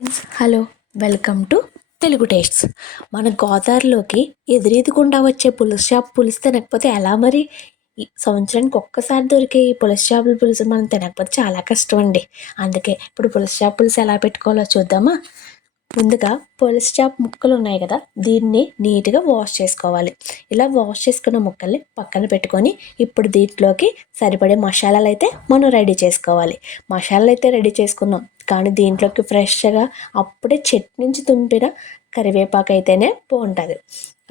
Hello, welcome to Telugu tastes. మన గోదావరిలోకి ఎదురెదుకుండా వచ్చే పులుసు తినకపోతే ఎలా మరి? ఈ సంవత్సరానికి ఒక్కసారి దొరికే ఈ చేపల పులుసు మనం తినకపోతే చాలా కష్టం అండి. అందుకే ఇప్పుడు చేపల పులుసు ఎలా పెట్టుకోవాలో చూద్దామా? ముందుగా చేప ముక్కలు ఉన్నాయి కదా, దీన్ని నీట్గా వాష్ చేసుకోవాలి. ఇలా వాష్ చేసుకున్న ముక్కల్ని పక్కన పెట్టుకొని ఇప్పుడు దీంట్లోకి సరిపడే మసాలాలు అయితే మనం రెడీ చేసుకోవాలి. మసాలాలు అయితే రెడీ చేసుకున్నాం, కానీ దీంట్లోకి ఫ్రెష్గా అప్పుడే చెట్టు నుంచి తుంపిన కరివేపాకు అయితేనే బాగుంటుంది.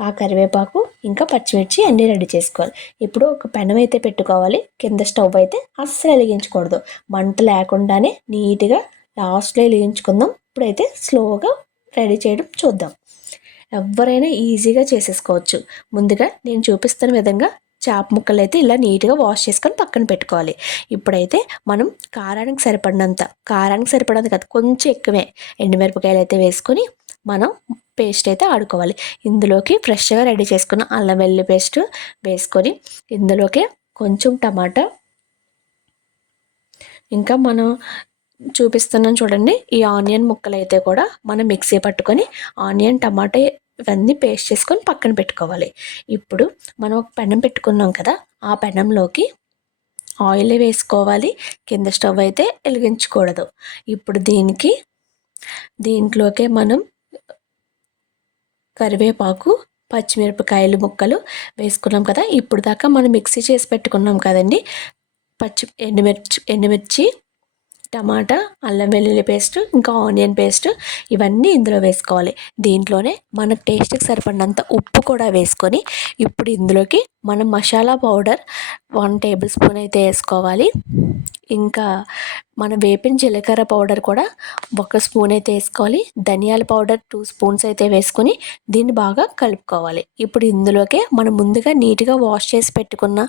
ఆ కరివేపాకు ఇంకా పచ్చిమిర్చి అన్నీ రెడీ చేసుకోవాలి. ఇప్పుడు ఒక పెనం అయితే పెట్టుకోవాలి. కింద స్టవ్ అయితే అస్సలు వెలిగించకూడదు. మంట లేకుండానే నీట్గా లాస్ట్లో వెలిగించుకుందాం. ఇప్పుడైతే స్లోగా రెడీ చేయడం చూద్దాం. ఎవరైనా ఈజీగా చేసేసుకోవచ్చు. ముందుగా నేను చూపిస్తున్న విధంగా చేప ముక్కలు అయితే ఇలా నీట్గా వాష్ చేసుకొని పక్కన పెట్టుకోవాలి. ఇప్పుడైతే మనం కారానికి సరిపడంత కాదు, కొంచెం ఎక్కువే ఎండుమిరపకాయలు అయితే వేసుకొని మనం పేస్ట్ అయితే ఆడుకోవాలి. ఇందులోకి ఫ్రెష్గా రెడీ చేసుకున్న అల్లం వెల్లుల్లి పేస్ట్ వేసుకొని ఇందులోకి కొంచెం టమాటా, ఇంకా మనం చూపిస్తున్నాం చూడండి, ఈ ఆనియన్ ముక్కలు అయితే కూడా మనం మిక్సీ పట్టుకొని ఆనియన్ టమాటా ఇవన్నీ పేస్ట్ చేసుకొని పక్కన పెట్టుకోవాలి. ఇప్పుడు మనం ఒక పెనం పెట్టుకున్నాం కదా, ఆ పెనంలోకి ఆయిల్ వేసుకోవాలి. కింద స్టవ్ అయితే వెలిగించకూడదు. ఇప్పుడు దీంట్లోకే మనం కరివేపాకు, పచ్చిమిరపకాయలు ముక్కలు వేసుకున్నాం కదా. ఇప్పుడు దాకా మనం మిక్సీ చేసి పెట్టుకున్నాం కదండి, ఎండుమిర్చి, టమాటా, అల్లం వెల్లుల్లి పేస్ట్, ఇంకా ఆనియన్ పేస్ట్ ఇవన్నీ ఇందులో వేసుకోవాలి. దీంట్లోనే మన టేస్ట్కి సరిపడినంత ఉప్పు కూడా వేసుకొని ఇప్పుడు ఇందులోకి మనం మసాలా పౌడర్ 1 టేబుల్ స్పూన్ అయితే వేసుకోవాలి. ఇంకా మన వేపిన జీలకర్ర పౌడర్ కూడా 1 స్పూన్ అయితే వేసుకోవాలి. ధనియాల పౌడర్ 2 స్పూన్స్ అయితే వేసుకొని దీన్ని బాగా కలుపుకోవాలి. ఇప్పుడు ఇందులోకే మనం ముందుగా నీట్గా వాష్ చేసి పెట్టుకున్న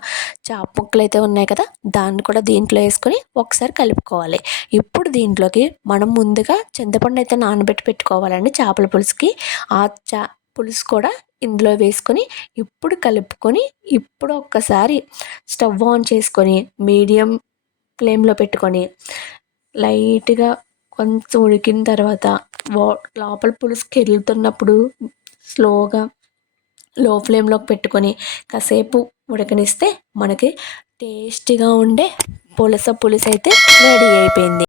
చేప ముక్కలు అయితే ఉన్నాయి కదా, దాన్ని కూడా దీంట్లో వేసుకొని ఒకసారి కలుపుకోవాలి. ఇప్పుడు దీంట్లోకి మనం ముందుగా చింతపండు అయితే నానబెట్టి పెట్టుకోవాలండి చేపల పులుసుకి. ఆ పులుసు కూడా ఇందులో వేసుకొని ఇప్పుడు కలుపుకొని ఇప్పుడు ఒక్కసారి స్టవ్ ఆన్ చేసుకొని మీడియం ఫ్లేమ్లో పెట్టుకొని లైట్గా కొంచెం ఉడికిన తర్వాత లోపల పులుసు కెరులుతున్నప్పుడు స్లోగా లో ఫ్లేమ్లోకి పెట్టుకొని కాసేపు ఉడకనిస్తే మనకి టేస్టీగా ఉండే పులుసు అయితే రెడీ అయిపోయింది.